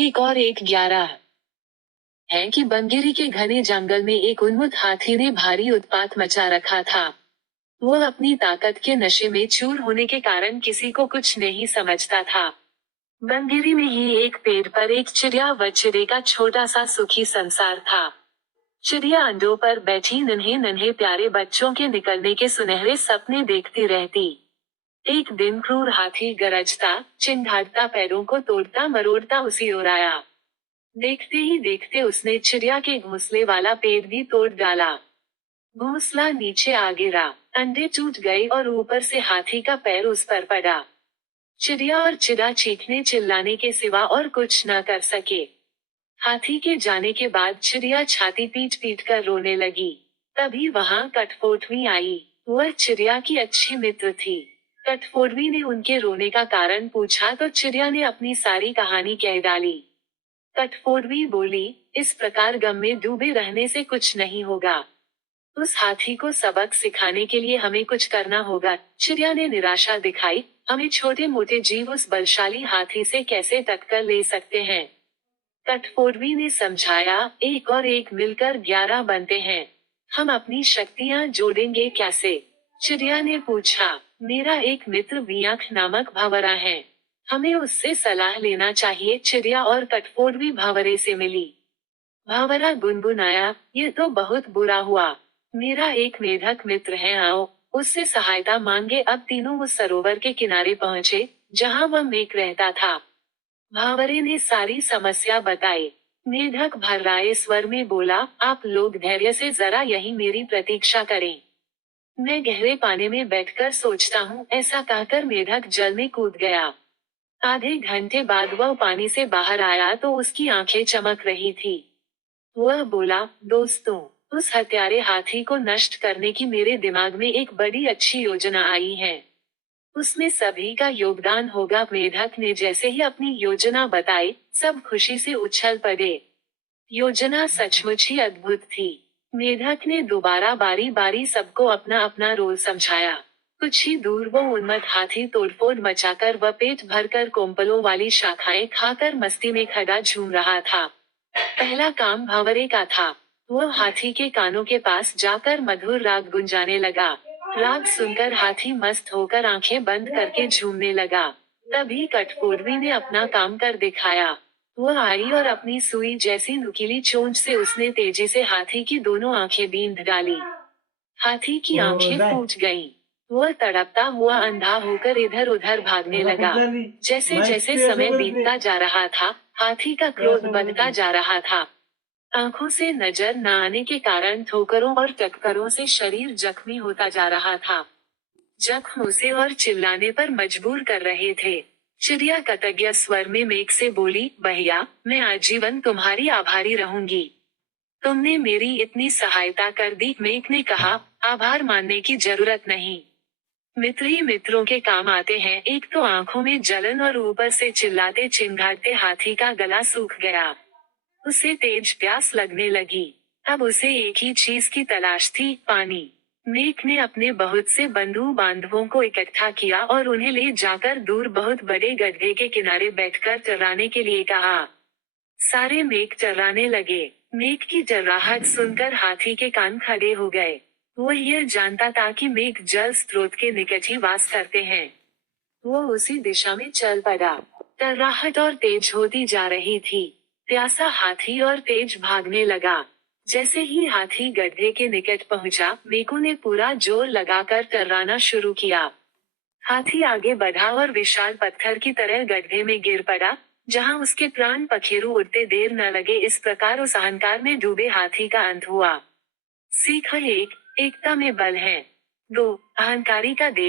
एक और एक 11 है कि बंगेरी के घने जंगल में एक उन्मत्त हाथी ने भारी उत्पात मचा रखा था। वो अपनी ताकत के नशे में चूर होने के कारण किसी को कुछ नहीं समझता था। बंगेरी में ही एक पेड़ पर एक चिड़िया व चिड़े का छोटा सा सुखी संसार था। चिड़िया अंडों पर बैठी नन्हे नन्हे प्यारे बच्चों के निकलने के सुनहरे सपने देखती रहती। एक दिन क्रूर हाथी गरजता चिंघाड़ता पैरों को तोड़ता मरोड़ता उसी ओर आया। देखते ही देखते उसने चिड़िया के घोंसले वाला पेड़ भी तोड़ डाला। घोंसला नीचे आ गिरा, अंडे टूट गए और ऊपर से हाथी का पैर उस पर पड़ा। चिड़िया और चिड़ा चीखने चिल्लाने के सिवा और कुछ न कर सके। हाथी के जाने के बाद चिड़िया छाती पीट पीट कर रोने लगी। तभी वहां कठफोड़वी आई। वह चिड़िया की अच्छी मित्र थी। कठफोड़वी ने उनके रोने का कारण पूछा तो चिड़िया ने अपनी सारी कहानी कह डाली। कठफोड़वी बोली, इस प्रकार गम में डूबे रहने से कुछ नहीं होगा। उस हाथी को सबक सिखाने के लिए हमें कुछ करना होगा। चिड़िया ने निराशा दिखाई, हमें छोटे मोटे जीव उस बलशाली हाथी से कैसे टक्कर ले सकते हैं। कठफोड़वी ने समझाया, एक और एक मिलकर 11 बनते हैं। हम अपनी शक्तियां जोड़ेंगे कैसे? चिड़िया ने पूछा। मेरा एक वियाख बियाख नामक भंवरा है। हमें उससे सलाह लेना चाहिए। चिड़िया और कठफोड़वी भंवरे से मिली। भंवरा गुनगुनाया, ये तो बहुत बुरा हुआ। मेरा एक मेढक मित्र है, आओ उससे सहायता मांगे। अब तीनों उस सरोवर के किनारे पहुंचे जहां वह मेघ रहता था। भंवरे ने सारी समस्या बताई। मेढक भर्राए स्वर में बोला, आप लोग धैर्य से जरा यही मेरी प्रतीक्षा करें। मैं गहरे पानी में बैठकर सोचता हूँ। ऐसा कहकर मेढक जल में कूद गया। आधे घंटे बाद वह पानी से बाहर आया तो उसकी आंखें चमक रही थी। वह बोला, दोस्तों, उस हत्यारे हाथी को नष्ट करने की मेरे दिमाग में एक बड़ी अच्छी योजना आई है। उसमें सभी का योगदान होगा। मेढक ने जैसे ही अपनी योजना बताई, सब खुशी से उछल पड़े। योजना सचमुच ही अद्भुत थी। मेढक ने दोबारा बारी बारी सबको अपना अपना रोल समझाया। कुछ ही दूर वो उन्मत्त हाथी तोड़फोड़ मचाकर व पेट भरकर कोम्पलों वाली शाखाएं खाकर मस्ती में खड़ा झूम रहा था। पहला काम भंवरे का था। वह हाथी के कानों के पास जाकर मधुर राग गुंजाने लगा। राग सुनकर हाथी मस्त होकर आंखें बंद करके झूमने लगा। तभी कठफोड़वी ने अपना काम कर दिखाया। वह आई और अपनी सुई जैसी नुकीली चोंच से उसने तेजी से हाथी की दोनों आंखें बींध डाली। हाथी की आंखें फूट गईं। वह तड़पता हुआ अंधा होकर इधर उधर भागने लगा। जैसे जैसे समय बीतता जा रहा था, हाथी का क्रोध बढ़ता जा रहा था। आंखों से नजर न आने के कारण ठोकरों और टक्करों से शरीर जख्मी होता जा रहा था। जख्म उसे और चिल्लाने पर मजबूर कर रहे थे। चिड़िया कृतज्ञ स्वर में मेघ से बोली, भैया, मैं आजीवन तुम्हारी आभारी रहूंगी। तुमने मेरी इतनी सहायता कर दी। मेघ ने कहा, आभार मानने की जरूरत नहीं। मित्र ही मित्रों के काम आते हैं। एक तो आंखों में जलन और ऊपर से चिल्लाते चिंघाड़ते हाथी का गला सूख गया। उसे तेज प्यास लगने लगी। अब उसे एक ही चीज की तलाश थी, पानी। मेघ ने अपने बहुत से बंधु बांधवों को इकट्ठा किया और उन्हें ले जाकर दूर बहुत बड़े गड्ढे के किनारे बैठकर चराने के लिए कहा। सारे मेघ चराने लगे। मेघ की चर्राहट सुनकर हाथी के कान खड़े हो गए। वो यह जानता था कि मेघ जल स्रोत के निकट ही वास करते हैं। वो उसी दिशा में चल पड़ा। चर्राहट और तेज होती जा रही थी। प्यासा हाथी और तेज भागने लगा। जैसे ही हाथी गड्ढे के निकट पहुंचा, मेघों ने पूरा जोर लगाकर चर्राना शुरू किया। हाथी आगे बढ़ा और विशाल पत्थर की तरह गड्ढे में गिर पड़ा, जहां उसके प्राण पखेरु उड़ते देर न लगे। इस प्रकार उस अहंकार में डूबे हाथी का अंत हुआ। सीख 1, एकता में बल है। 2, अहंकारी का देर